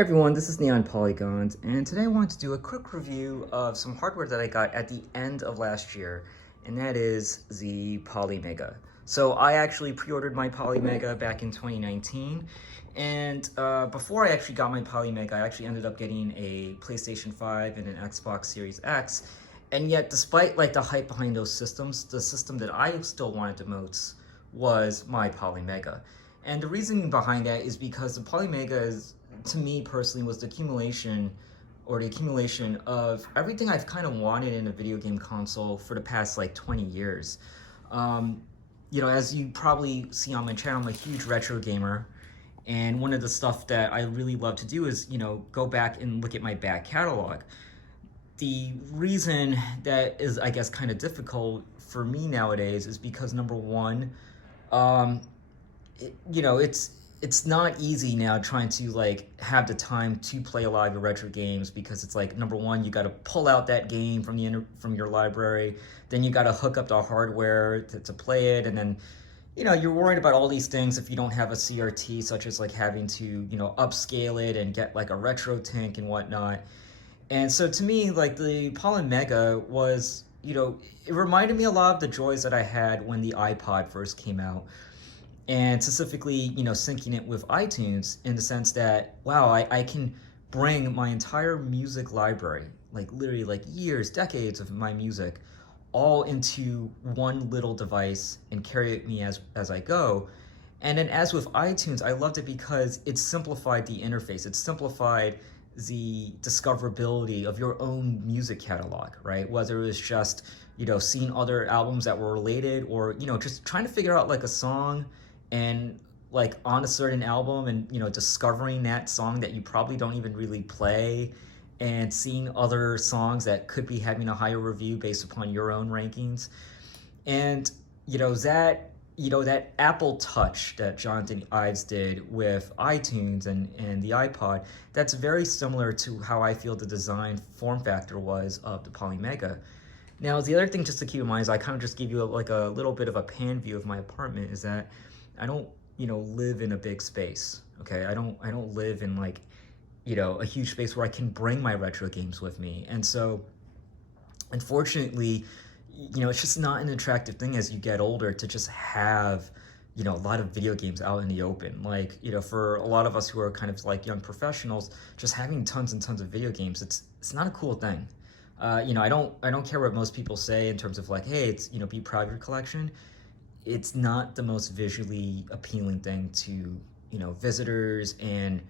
Hey everyone, this is Neon Polygons, and today I wanted to do a quick review of some hardware that I got at the end of last year, and that is the Polymega. So I actually pre-ordered my Polymega back in 2019, and before I actually got my Polymega, I actually ended up getting a PlayStation 5 and an Xbox Series X, and yet despite like the hype behind those systems, the system that I still wanted the most was my Polymega. And the reasoning behind that is because the Polymega is, to me personally, was the accumulation of everything I've kind of wanted in a video game console for the past like 20 years. As you probably see on my channel, I'm a huge retro gamer. And one of the stuff that I really love to do is, go back and look at my back catalog. The reason that is, I guess, kind of difficult for me nowadays is because number one, it's not easy now trying to like have the time to play a lot of your retro games, because it's like, number one, you got to pull out that game from your library, then you got to hook up the hardware to play it, and then you're worried about all these things if you don't have a CRT, such as like having to upscale it and get like a retro tank and whatnot. And so to me, like, the Polymega was, it reminded me a lot of the joys that I had when the iPod first came out. And specifically, syncing it with iTunes, in the sense that, wow, I can bring my entire music library, like literally like years, decades of my music, all into one little device and carry it me as I go. And then as with iTunes, I loved it because it simplified the interface. It simplified the discoverability of your own music catalog, right? Whether it was just, seeing other albums that were related, or, just trying to figure out like a song and like on a certain album, and discovering that song that you probably don't even really play, and seeing other songs that could be having a higher review based upon your own rankings. And that Apple Touch that Jonathan Ives did with iTunes and the iPod, that's very similar to how I feel the design form factor was of the Polymega. Now, the other thing just to keep in mind is, I kind of just give you a little bit of a pan view of my apartment, is that I don't, live in a big space, okay? I don't live in like, a huge space where I can bring my retro games with me. And so, unfortunately, it's just not an attractive thing as you get older to just have, a lot of video games out in the open. Like, for a lot of us who are kind of like young professionals, just having tons and tons of video games, it's not a cool thing. I don't care what most people say in terms of like, hey, it's, be proud of your collection. It's not the most visually appealing thing to, visitors, and,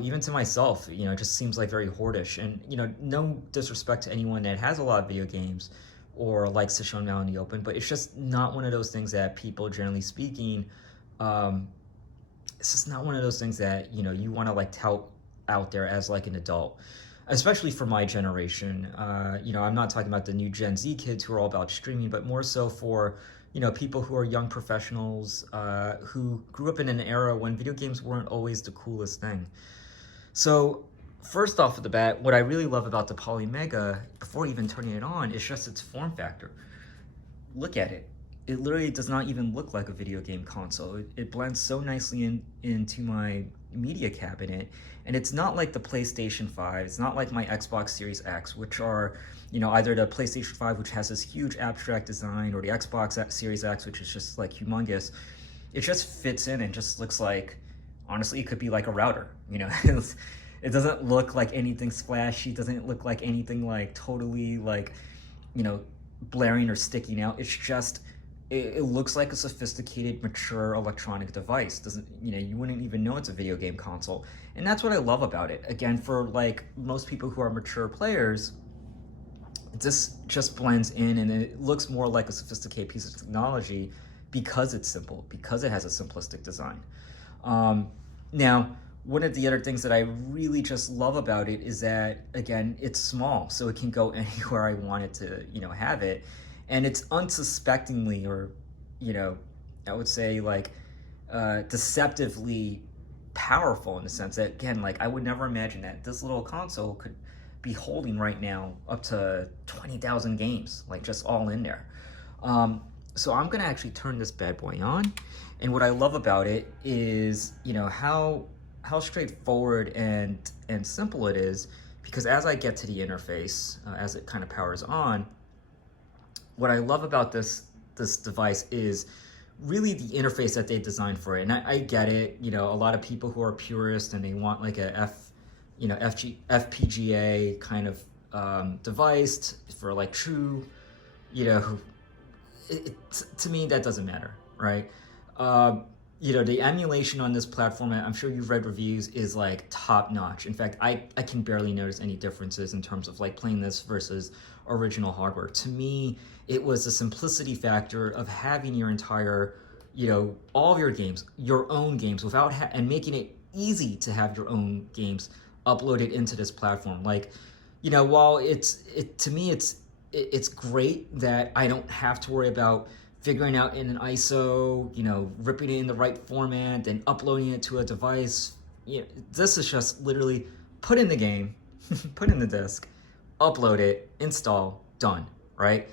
even to myself. It just seems like very hoardish. And, no disrespect to anyone that has a lot of video games or likes to show them out in the open, but it's just not one of those things that people, generally speaking, it's just not one of those things that, you want to like tout out there as like an adult. Especially for my generation. I'm not talking about the new Gen Z kids who are all about streaming, but more so for, people who are young professionals who grew up in an era when video games weren't always the coolest thing. So first off of the bat, what I really love about the Polymega, before even turning it on, is just its form factor. Look at it. It literally does not even look like a video game console. It blends so nicely into my media cabinet, and it's not like the PlayStation 5, it's not like my Xbox Series X, which are, either the PlayStation 5, which has this huge abstract design, or the Xbox Series X, which is just like humongous. It just fits in and just looks like, honestly, it could be like a router, It doesn't look like anything splashy, doesn't look like anything like totally like, blaring or sticking out. It's just, it looks like a sophisticated, mature electronic device. You wouldn't even know it's a video game console. And that's what I love about it. Again, for like most people who are mature players, this just blends in, and it looks more like a sophisticated piece of technology because it's simple, because it has a simplistic design. Now, one of the other things that I really just love about it is that, again, it's small, so it can go anywhere I want it to, have it. And it's unsuspectingly, or, I would say like deceptively powerful, in the sense that, again, like, I would never imagine that this little console could be holding right now up to 20,000 games, like just all in there. So I'm gonna actually turn this bad boy on. And what I love about it is, how how straightforward and simple it is, because as I get to the interface, as it kind of powers on, what I love about this device is really the interface that they designed for it. And I get it, you know, a lot of people who are purists and they want like a FPGA kind of device for like true, you know, to me that doesn't matter, right? You know, the emulation on this platform, I'm sure you've read reviews, is like top notch. In fact, I can barely notice any differences in terms of like playing this versus original hardware. To me, it was the simplicity factor of having your entire, you know, all of your games, your own games, without and making it easy to have your own games uploaded into this platform. Like, you know, while to me it's great that I don't have to worry about figuring out in an ISO, you know, ripping it in the right format, and uploading it to a device. You know, this is just literally put in the game, put in the disk, upload it, install, done, right?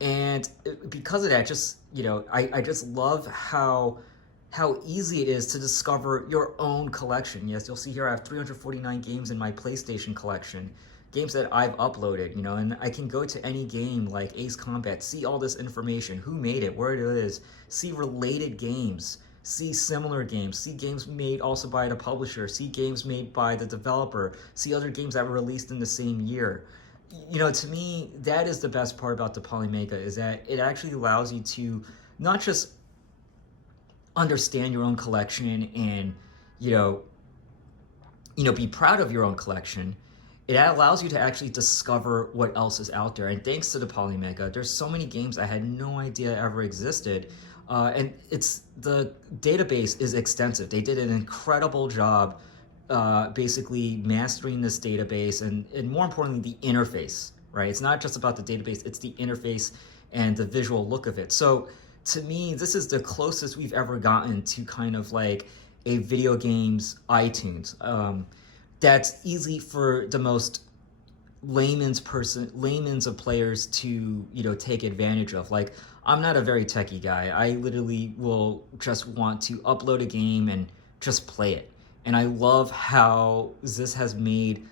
And because of that, just, you know, I just love how easy it is to discover your own collection. Yes, you'll see here I have 349 games in my PlayStation collection, games that I've uploaded, you know, and I can go to any game like Ace Combat, see all this information, who made it, where it is, see related games, see similar games, see games made also by the publisher, see games made by the developer, see other games that were released in the same year. You know, to me, that is the best part about the Polymega, is that it actually allows you to not just understand your own collection and, you know, be proud of your own collection. It allows you to actually discover what else is out there. And thanks to the Polymega, there's so many games I had no idea ever existed. And the database is extensive. They did an incredible job basically mastering this database, and more importantly, the interface, right? It's not just about the database, it's the interface and the visual look of it. So to me, this is the closest we've ever gotten to kind of like a video games iTunes. That's easy for the most layman's of players to, you know, take advantage of. Like, I'm not a very techie guy. I literally will just want to upload a game and just play it. And I love how this has made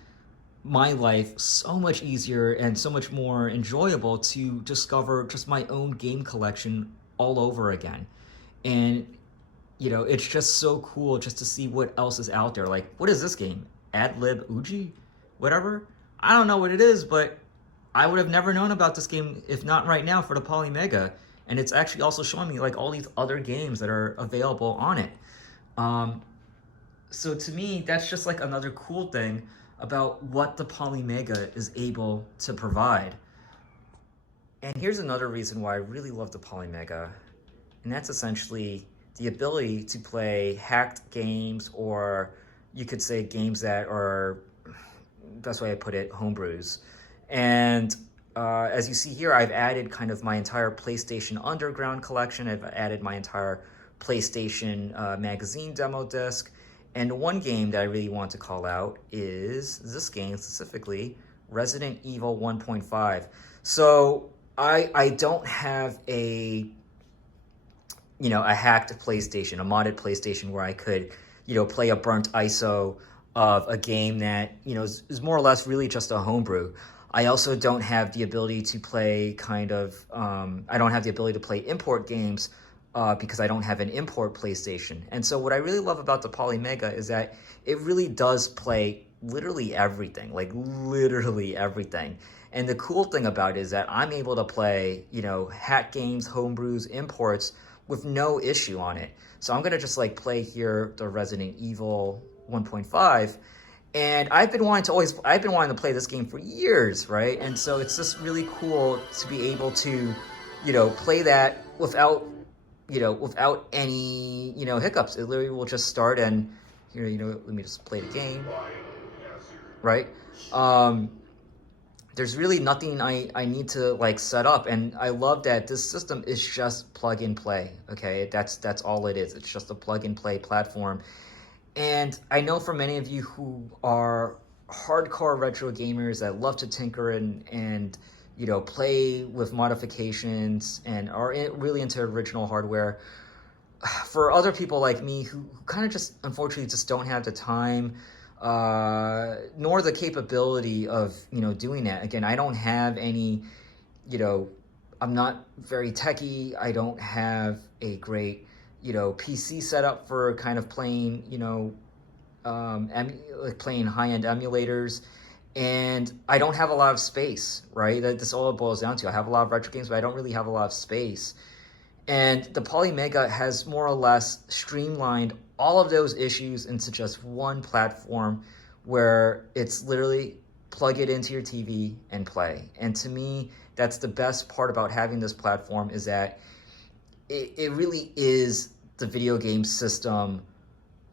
my life so much easier and so much more enjoyable to discover just my own game collection all over again. And, you know, it's just so cool just to see what else is out there. Like, what is this game? Adlib Uji? Whatever? I don't know what it is, but I would have never known about this game if not right now for the Polymega. And it's actually also showing me like all these other games that are available on it. So to me, that's just like another cool thing about what the Polymega is able to provide. And here's another reason why I really love the Polymega, and that's essentially the ability to play hacked games, or you could say games that are, best way I put it, homebrews. And as you see here, I've added kind of my entire PlayStation Underground collection. I've added my entire PlayStation magazine demo disc. And one game that I really want to call out is this game specifically, Resident Evil 1.5. So I don't have a hacked PlayStation, a modded PlayStation where I could, you know, play a burnt ISO of a game that, you know, is more or less really just a homebrew. I also don't have the ability to play I don't have the ability to play import games because I don't have an import PlayStation. And so what I really love about the Polymega is that it really does play literally everything, like literally everything. And the cool thing about it is that I'm able to play, you know, hack games, homebrews, imports with no issue on it. So I'm gonna just like play here the Resident Evil 1.5, and I've been wanting to play this game for years, right? And so it's just really cool to be able to, you know, play that without any, you know, hiccups. It literally will just start, and here, you know, let me just play the game, right? There's really nothing I need to like set up, and I love that this system is just plug and play. Okay, that's all it is. It's just a plug and play platform. And I know for many of you who are hardcore retro gamers that love to tinker and you know, play with modifications and are really into original hardware, for other people like me who kind of just unfortunately just don't have the time nor the capability of doing that. Again, I don't have any, I'm not very techy. I don't have a great PC setup for kind of playing like playing high-end emulators, and I don't have a lot of space, right? That's all it boils down to. I have a lot of retro games, but I don't really have a lot of space. And the Polymega has more or less streamlined all of those issues into just one platform where it's literally plug it into your TV and play. And to me, that's the best part about having this platform, is that it really is the video game system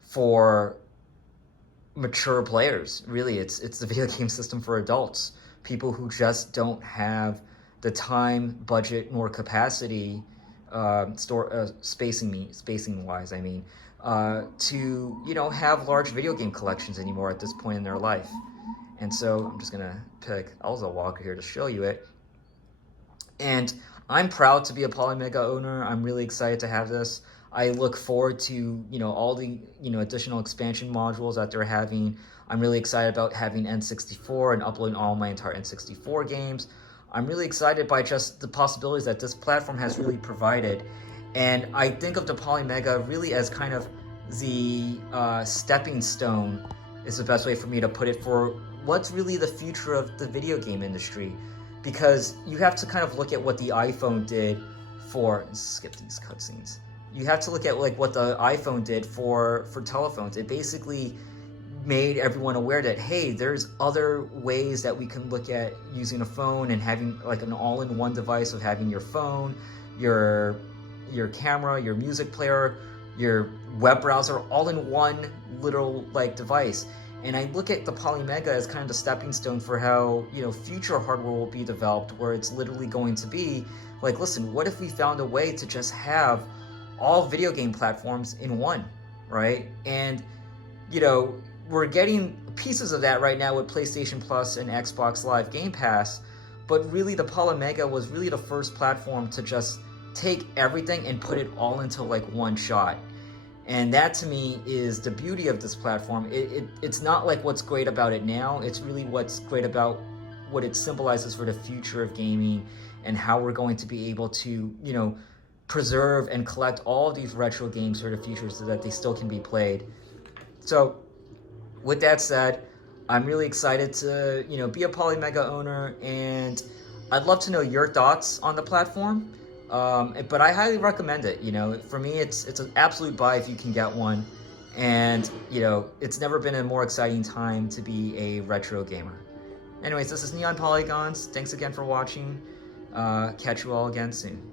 for mature players. Really, it's the video game system for adults, people who just don't have the time, budget, nor capacity, spacing wise, I mean, to have large video game collections anymore at this point in their life. And so I'm just gonna pick Elza Walker here to show you it. And I'm proud to be a Polymega owner. I'm really excited to have this. I look forward to all the additional expansion modules that they're having. I'm really excited about having N64 and uploading all my entire N64 games. I'm really excited by just the possibilities that this platform has really provided. And I think of the Polymega really as kind of the stepping stone, is the best way for me to put it, for what's really the future of the video game industry. Because you have to kind of look at what the iPhone did for, skip these cutscenes. You have to look at like what the iPhone did for telephones. It basically made everyone aware that, hey, there's other ways that we can look at using a phone and having like an all-in-one device of having your phone, your camera, your music player, your web browser, all in one little like device. And I look at the Polymega as kind of the stepping stone for how future hardware will be developed, where it's literally going to be like, listen, what if we found a way to just have all video game platforms in one, right? And we're getting pieces of that right now with PlayStation Plus and Xbox Live Game Pass, but really the Polymega was really the first platform to just take everything and put it all into like one shot. And that to me is the beauty of this platform. It's not like what's great about it now, it's really what's great about what it symbolizes for the future of gaming and how we're going to be able to, preserve and collect all of these retro games for the future so that they still can be played. So with that said, I'm really excited to, be a Polymega owner, and I'd love to know your thoughts on the platform. But I highly recommend it. For me, it's an absolute buy if you can get one. And, it's never been a more exciting time to be a retro gamer. Anyways, this is Neon Polygons. Thanks again for watching. Catch you all again soon.